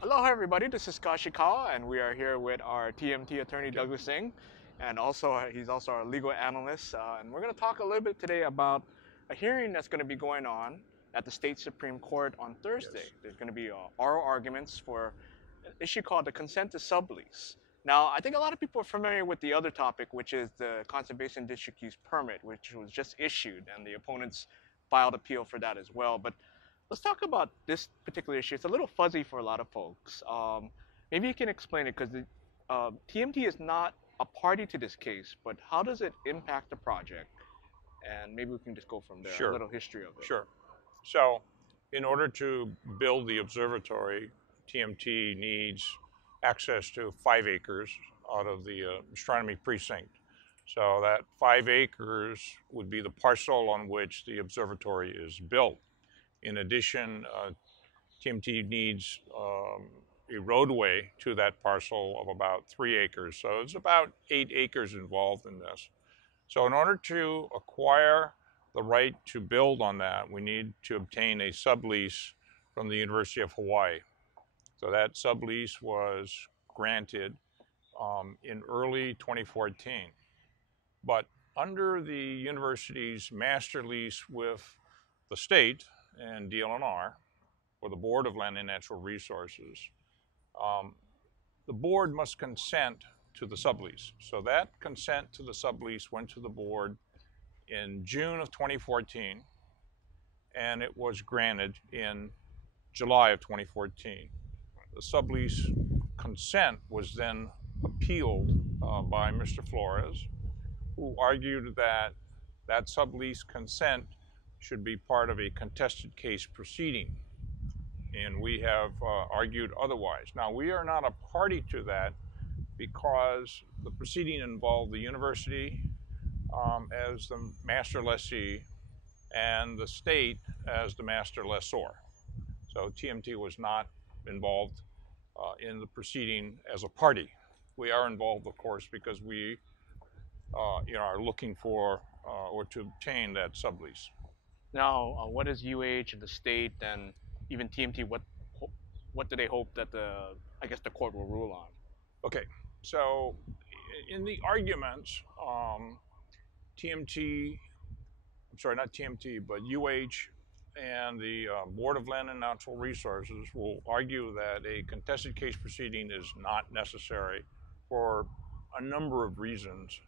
Hello, everybody. This is Kashikawa, and we are here with our TMT attorney, Douglas Singh, and he's also our legal analyst. And we're going to talk a little bit today about a hearing that's going to be going on at the state Supreme Court on Thursday. Yes. There's going to be oral arguments for an issue called the consent to sublease. Now, I think a lot of people are familiar with the other topic, which is the conservation district use permit, which was just issued, and the opponents filed appeal for that as well. But let's talk about this particular issue. It's a little fuzzy for a lot of folks. Maybe you can explain it because TMT is not a party to this case, but how does it impact the project? And maybe we can just go from there, a Sure. little history of it. Sure. So, in order to build the observatory, TMT needs access to 5 acres out of the astronomy precinct. So that 5 acres would be the parcel on which the observatory is built. In addition, TMT needs a roadway to that parcel of about 3 acres. So it's about 8 acres involved in this. So in order to acquire the right to build on that, we need to obtain a sublease from the University of Hawaii. So that sublease was granted in early 2014. But under the university's master lease with the state and DLNR, or the Board of Land and Natural Resources, the board must consent to the sublease. So that consent to the sublease went to the board in June of 2014, and it was granted in July of 2014. The sublease consent was then appealed by Mr. Flores, who argued that that sublease consent should be part of a contested case proceeding. And we have argued otherwise. Now, we are not a party to that because the proceeding involved the university as the master lessee and the state as the master lessor. So TMT was not involved in the proceeding as a party. We are involved, of course, because we are looking for or to obtain that sublease. Now, what is UH and the state and even TMT? What do they hope that the court will rule on? Okay, so in the arguments, TMT, I'm sorry, not TMT, but UH and the Board of Land and Natural Resources will argue that a contested case proceeding is not necessary for a number of reasons,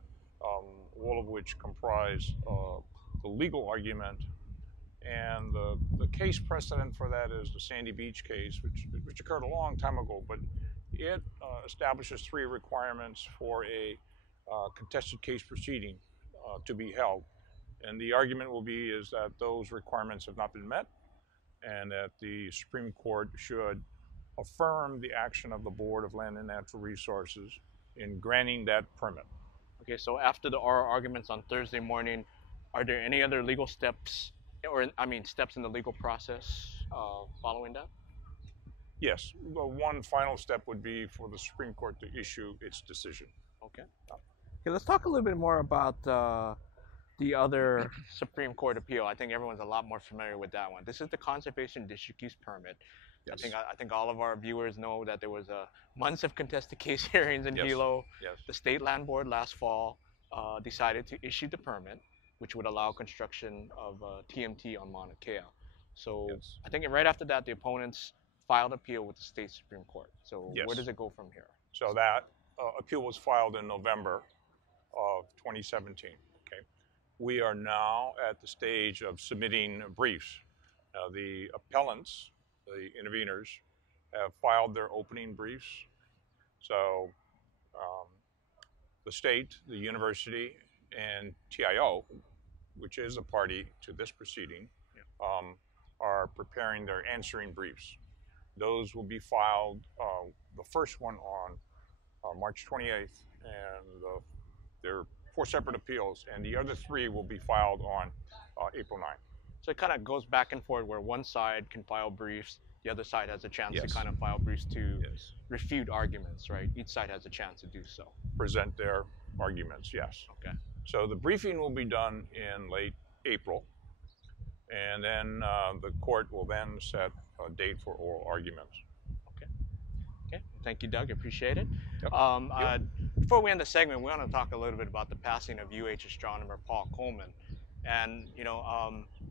all of which comprise the legal argument. And the case precedent for that is the Sandy Beach case, which occurred a long time ago, but it establishes 3 requirements for a contested case proceeding to be held. And the argument will be is that those requirements have not been met and that the Supreme Court should affirm the action of the Board of Land and Natural Resources in granting that permit. Okay, so after the oral arguments on Thursday morning, are there any other legal steps, steps in the legal process following that? Yes, the one final step would be for the Supreme Court to issue its decision. Okay. Okay, let's talk a little bit more about the other Supreme Court appeal. I think everyone's a lot more familiar with that one. This is the conservation district use permit. Yes. I think all of our viewers know that there was months of contested case hearings in Yes. Hilo. Yes. The state land board last fall decided to issue the permit, which would allow construction of TMT on Mauna Kea. So Yes. I think right after that, the opponents filed appeal with the state Supreme Court. So Yes. where does it go from here? So that appeal was filed in November of 2017. Okay, we are now at the stage of submitting briefs. The appellants, the interveners, have filed their opening briefs. So the state, the university, and TIO, which is a party to this proceeding, are preparing their answering briefs. Those will be filed, the first one on March 28th, and there are 4 separate appeals, and the other 3 will be filed on April 9th. So it kind of goes back and forth where one side can file briefs, the other side has a chance Yes. to kind of file briefs to Yes. refute arguments, right? Each side has a chance to do so. Present their arguments, yes. Okay. So the briefing will be done in late April, and then the court will then set a date for oral arguments. Okay. Thank you, Doug. Appreciate it. Yep. Um, You. uh, Before we end the segment, we want to talk a little bit about the passing of UH astronomer Paul Coleman. And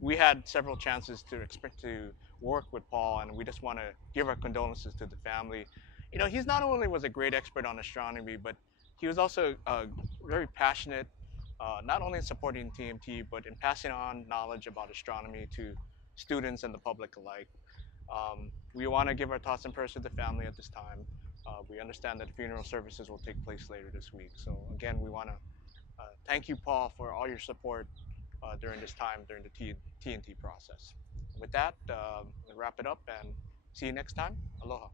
we had several chances to expect to work with Paul, and we just want to give our condolences to the family. He's not only was a great expert on astronomy, but he was also very passionate, not only in supporting TMT, but in passing on knowledge about astronomy to students and the public alike. We want to give our thoughts and prayers to the family at this time. We understand that funeral services will take place later this week. So again, we want to thank you, Paul, for all your support during this time, during the TNT process. With that, we'll wrap it up and see you next time. Aloha.